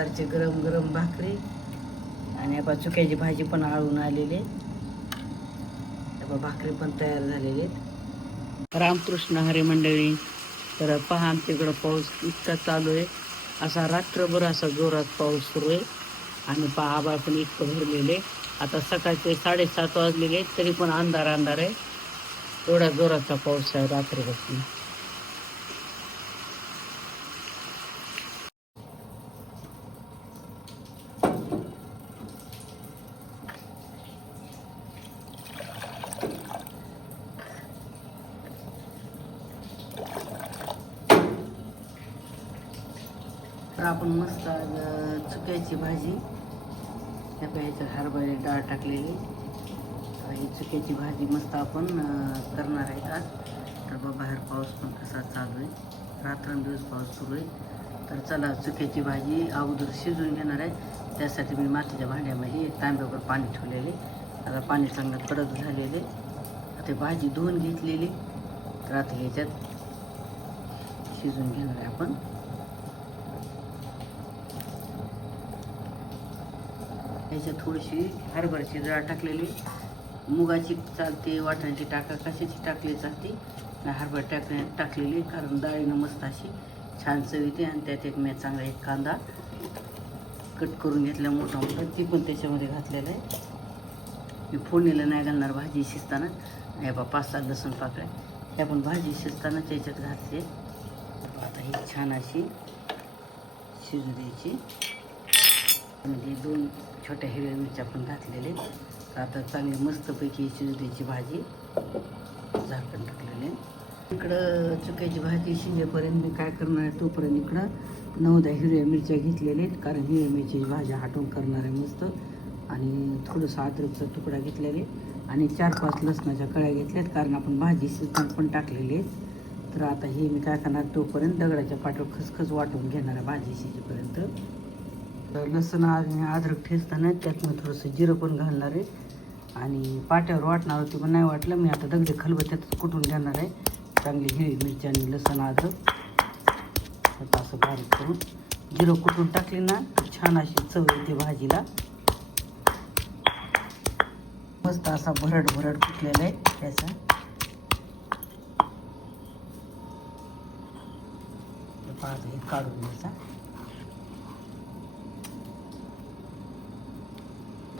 दुपारची गरम गरम भाकरी आणि आपण चुक्याची भाजी पण आळून आलेली आहे. भाकरी पण तयार झालेली आहेत. रामकृष्ण हरी मंडळी तर पहा आमच्याकडं पाऊस इतका चालू आहे. असा रात्रभर असा जोरात पाऊस सुरू आहे. आणि पहा आभाळ पण इतकं भरलेले आता सकाळचे साडेसात वाजलेले आहेत, तरी पण अंधार अंधार आहे. एवढा जोराचा पाऊस आहे रात्रीपासून. तर आपण मस्त आज चुक्याची भाजी. त्या ह्याच्यात हरभरे डाळ टाकलेली. ही चुक्याची भाजी मस्त आपण करणार आहे आज. तर बाहेर पाऊस पण कसा चालू आहे. रात्रंदिवस पाऊस सुरू आहे. तर चला चुक्याची भाजी अगोदर शिजवून घेणार आहे. त्यासाठी मी मातीच्या भांड्यामध्ये एक तांब्यावर पाणी ठेवलेले. आता पाणी चांगलं कडक झालेले. आता भाजी धुवून घेतलेली. तर आता ह्याच्यात शिजून घेणार आहे आपण. ह्याच्यात थोडीशी हरभऱ्याची डाळ टाकलेली. मुगाची चालते वाटाण्याची टाका कशाची टाकली चालते आणि हरभरा टाकण्या टाकलेली कारण डाळीनं मस्त अशी छान चव येते आणि त्यात एक मी चांगला एक कांदा कट करून घेतला मोठा मोठा. ती पण त्याच्यामध्ये घातलेला आहे. मी फोडणीला नाही घालणार भाजी शिजताना. हे बा पाच सात लसूण पाकळ्या. हे पण भाजी शिजताना त्याच्यात घातले आता ही छान अशी शिजू द्यायची. म्हणजे दोन छोट्या हिरव्या मिरच्या पण घातलेले तर आता चांगली मस्तपैकी शिजू भाजी झाकण टाकलेले इकडं चुक्याची भाजी शिजेपर्यंत मी काय करणार आहे तोपर्यंत इकडं नऊ दहा हिरव्या मिरच्या घेतलेल्या आहेत कारण हिरव्या मिरची भाजी हाटून करणार आहे मस्त. आणि थोडंसं अद्रकचा तुकडा घेतलेले आणि चार पाच लसणाच्या कळ्या घेतल्यात कारण आपण भाजी शिजताना पण टाकलेली आहेत. तर आता हे मी काय करणार तोपर्यंत दगडाच्या पाठवर खसखस वाटून घेणार आहे भाजी शिजेपर्यंत. लसूण आणि अद्रक ठेचताना त्यात मी थोडंसं जिरं पण घालणार आहे. आणि पाट्यावर वाटणार होती पण नाही वाटलं. मी आता दगडी खलबत्त्यातच कुटून घेणार आहे. चांगली हिरवी मिरची आणि लसूण अद्रक. असं बारीक करून जिरं कुटून टाकली ना छान अशी चव येते भाजीला. मस्त असा भरड भरड कुटलेला आहे त्याचा. पाहतो हे काढून घ्यायचा.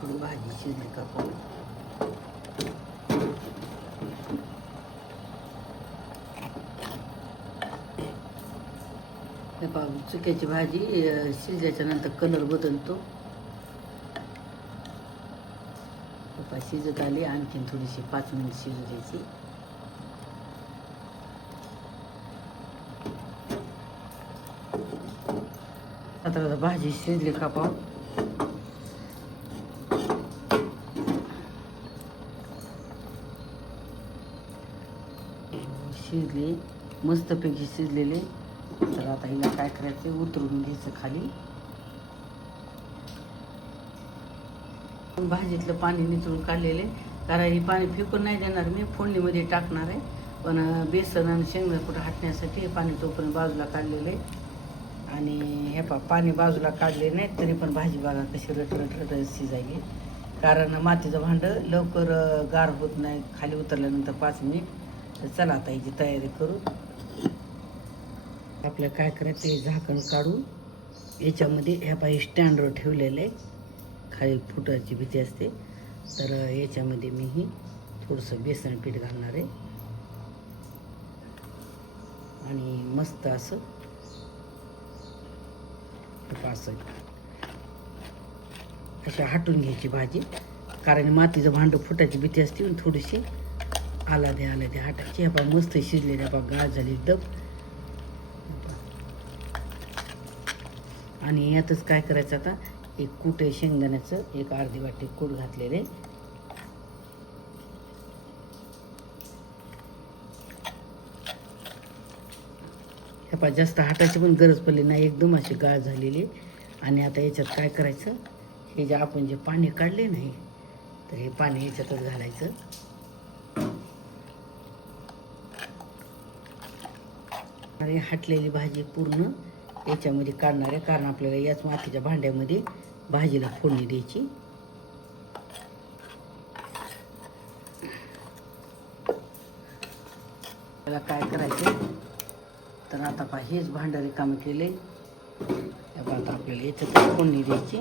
थोडी भाजी शिजली का पाहू हे चुक्याची भाजी शिजल्याच्यानंतर शिजल्याच्या नंतर कलर बदलतो. शिजत आली आणखीन थोडीशी पाच मिनिट शिजू द्यायची. आता आता भाजी शिजली का पाहू? शिजली मस्तपैकी शिजलेले तर आता हिला काय करायचं उतरून घ्यायचं खाली. भाजीतलं पाणी निचळून काढलेले कारण ही पाणी फेकून नाही देणार मी फोडणीमध्ये टाकणार आहे. पण बेसन आणि शेंगदा कुठं हटण्यासाठी हे पाणी तोपर्यंत बाजूला काढलेले आणि हे पा पाणी बाजूला काढले नाही तरी पण भाजी बघा कशी रट रट रट शिजायली. कारण मातीचं भांडं लवकर गार होत नाही. खाली उतरल्यानंतर पाच मिनिट तर चला आता याची तयारी करू. आपल्या काय करायचं हे झाकण काढून याच्यामध्ये ह्या पाहिजे स्टँडवर ठेवलेलं आहे खाली फुटाची भीती असते. तर याच्यामध्ये मी ही थोडंसं बेसन पीठ घालणार आहे. आणि मस्त असं असं अशा हाटून घ्यायची भाजी. कारण मातीचं भांडं फुटायची भीती असते आणि थोडीशी आला द्या आला द्या आटाची ह्या मस्त शिजलेली ह्या गाळ झाली एकदम. आणि यातच काय करायचं आता? एक कूट आहे शेंगदाण्याचं एक अर्धी वाटी कूट घातलेले. हे पहा जास्त हाटाची पण गरज पडली नाही एकदम अशी गाळ झालेली. आणि आता याच्यात काय करायचं? हे जे आपण जे पाणी काढले नाही तर हे पाणी याच्यातच घालायचं. हाटलेली भाजी पूर्ण याच्यामध्ये काढणार आहे कारण आपल्याला याच मातीच्या भांड्यामध्ये भाजीला फोडणी द्यायची. त्याला काय करायचं? तर आता पहा हेच भांडं काम केले. आता आपल्याला याच्यात फोडणी द्यायची.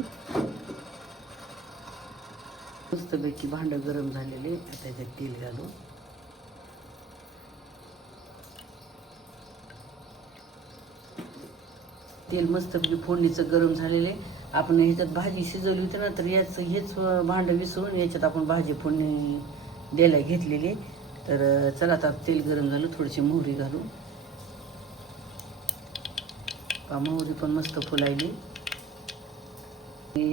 मस्तपैकी भांडं गरम झालेले आता त्याच्यात तेल घालू. तेल मस्तपैकी फोडणीचं गरम झालेले आपण ह्याच्यात भाजी शिजवली होती ना तर याच हेच भांडं विसरून याच्यात आपण भाजी फोडणी द्यायला घेतलेली तर चला आता तेल गरम झालं थोडीशी मोहरी घालू. का मोहरी पण मस्त फुलायली.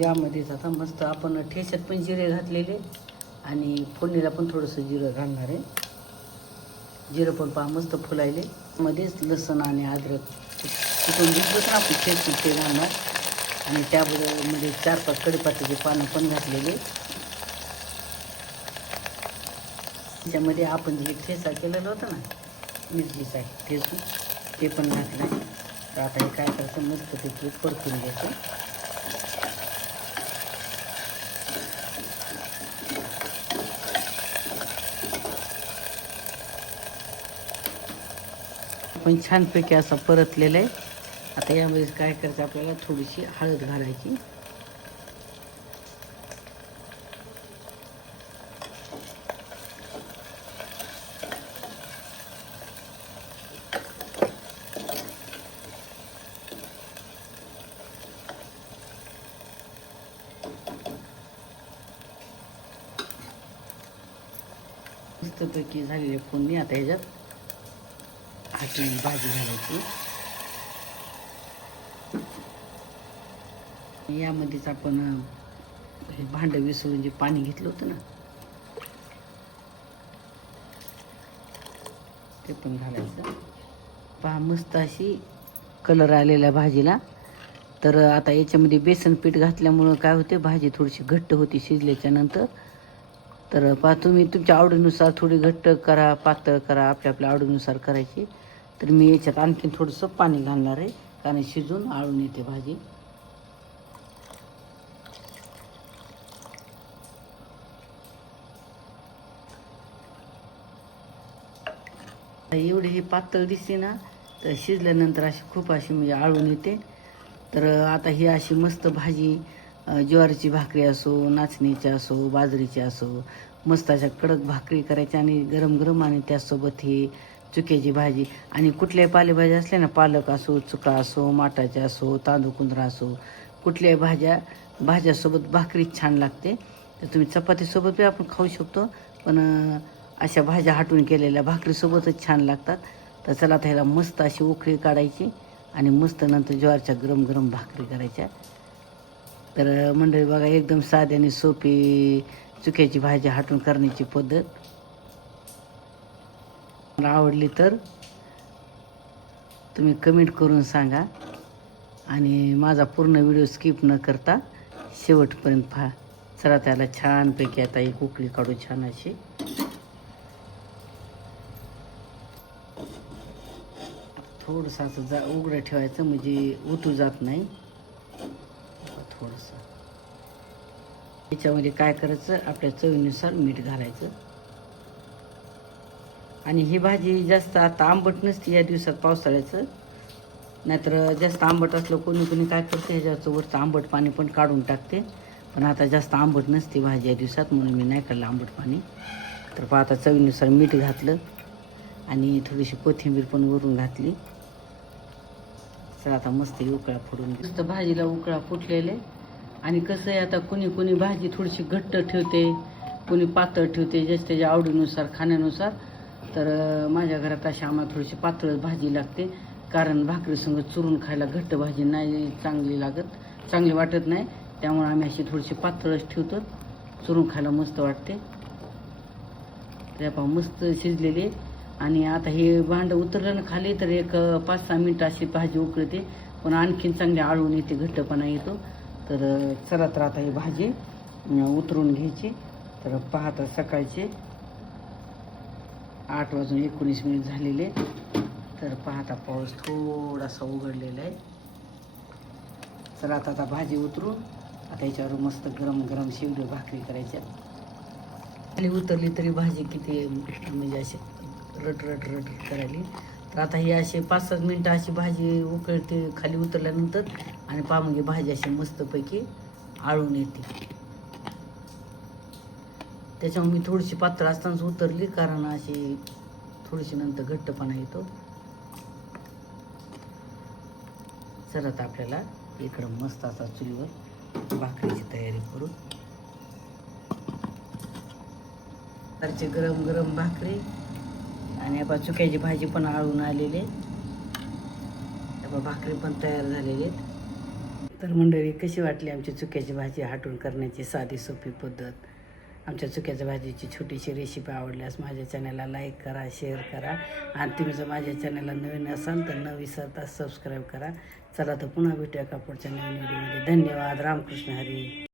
यामध्येच आता मस्त आपण ठेच्यात पण जिरे घातलेले. आणि फोडणीला पण थोडंसं जिरं घालणार आहे. जिरं पण पहा मस्त फुलायले. मध्येच लसण आणि अद्रक. तिथून घेतलं ना आपण ठेचून ते घालणार आणि त्याबरोबरमध्ये चार पाच कडीपात्याचे पानं पण घातलेले. त्याच्यामध्ये आपण जे ठेचा केलेला होता ना मिरचीचा ठेचून ते पण घातलं तर आता हे काय करायचं मस्त ते परतून घ्यायचं. पण छानपैकी असा परतलेला आहे. आता यामध्ये काय करायचं आपल्याला? थोडीशी हळद घालायची. मस्तपैकी झालेली फोडणी आता ह्याच्यात. हाती भाजी घालायची. यामध्येच आपण हे भांडं विसरून जे पाणी घेतलं होतं ना ते पण घालायचं. पहा मस्त अशी कलर आलेला भाजीला. तर आता याच्यामध्ये बेसन पीठ घातल्यामुळं काय होते भाजी थोडीशी घट्ट होती शिजल्याच्या नंतर. तर पहा तुम्ही तुमच्या आवडीनुसार थोडी घट्ट करा पातळ करा आपल्या आपल्या आवडीनुसार करायची. तर मी याच्यात आणखीन थोडंसं पाणी घालणार आहे कारण शिजून आळून येते भाजी. एवढी ही पातळ दिसते ना तर शिजल्यानंतर अशी खूप अशी म्हणजे आळून येते. तर आता ही अशी मस्त भाजी ज्वारीची भाकरी असो नाचणीची असो बाजरीची असो मस्त अशा कडक भाकरी करायच्या आणि गरम गरम आणि त्यासोबत ही चुक्याची भाजी. आणि कुठल्याही पालेभाज्या असल्या ना पालक असो चुका असो माटाच्या असो तांदूळ कुंदरा असो कुठल्याही भाज्या भाज्यासोबत भाकरी छान लागते. तर तुम्ही चपातीसोबत बी आपण खाऊ शकतो. पण अशा भाज्या हाटून केलेल्या भाकरीसोबतच छान लागतात. तर चला आता ह्याला मस्त अशी उकळी काढायची. आणि मस्त नंतर ज्वारच्या गरम गरम भाकरी करायच्या. तर मंडळी बघा एकदम साधी आणि सोपी चुक्याची भाजी हाटून करण्याची पद्धत. मला आवडली तर तुम्ही कमेंट करून सांगा आणि माझा पूर्ण व्हिडिओ स्किप न करता शेवटपर्यंत पहा. चला त्याला छानपैकी आता एक उकळी काढू छान अशी. थोडंसं असं जा उघडं ठेवायचं म्हणजे उतू जात नाही. थोडंसं. याच्यामध्ये काय करायचं? आपल्या चवीनुसार मीठ घालायचं. आणि ही भाजी जास्त आता आंबट नसते या दिवसात पावसाळ्याचं. नाहीतर जास्त आंबट असलं कोणी कोणी काय करते ह्याच्यावरचं वरचं आंबट पाणी पण काढून टाकते. पण आता जास्त आंबट नसते भाजी या दिवसात म्हणून मी नाही काढलं आंबट पाणी. तर पहा आता चवीनुसार मीठ घातलं आणि थोडीशी कोथिंबीर पण वरून घातली. तर आता मस्त उकळा फोडून मस्त भाजीला उकळा फुटलेले. आणि कसं आहे आता कुणी कुणी भाजी थोडीशी घट्ट ठेवते कुणी पातळ ठेवते ज्याच्या त्याच्या आवडीनुसार खाण्यानुसार. तर माझ्या घरात अशी आम्हाला थोडीशी पातळ भाजी लागते. कारण भाकरीसंग चुरून खायला घट्ट भाजी नाही चांगली लागत चांगली वाटत नाही. त्यामुळे आम्ही अशी थोडीशी पातळच ठेवतो. चुरून खायला मस्त वाटते. त्या पहा मस्त शिजलेली. आणि आता हे भांडं उतरलं ना खाली तर एक पाच सहा मिनटं अशी भाजी उकळते. पण आणखीन चांगली आळून येते घट्टपणा येतो. तर चला तर आता ही भाजी उतरून घ्यायची. तर पाहता सकाळचे. आठ वाजून एकोणीस मिनिट झालेले तर पाहता पाऊस थोडासा उघडलेला आहे. तर आता आता भाजी उतरून आता याच्यावर मस्त गरम गरम शेवडे भाकरी करायच्या. खाली उतरली तरी भाजी किती म्हणजे अशी रट रट रट करायली. तर आता ही अशी पाच सात मिनटं अशी भाजी उकळते खाली उतरल्यानंतर आणि पामगी भाजी अशी मस्तपैकी आळून येते. त्याच्यामुळे मी थोडीशी पातळ असतानाच उतरली कारण अशी थोडीशी नंतर घट्टपणा येतो. सरत आता आपल्याला इकडं मस्त असा चुलीवर भाकरीची तयारी करू. तरचे गरम गरम भाकरी आणि आपण चुक्याची भाजी पण आळून आलेली आहे. भाकरी पण तयार झालेली आहेत. तर मंडळी कशी वाटली आमची चुक्याची भाजी? हाटून करण्याची साधी सोपी पद्धत. आमच्या चुक्याच्या भाजीची छोटीशी रेसिपी आवडल्यास माझ्या चॅनलला लाईक करा शेअर करा. आणि तुम्ही जर माझ्या चॅनलला नवीन असाल तर न विसरता सबस्क्राईब करा. चला तर पुन्हा भेटूया का पुढच्या नवीन व्हिडिओमध्ये धन्यवाद. रामकृष्ण हरी.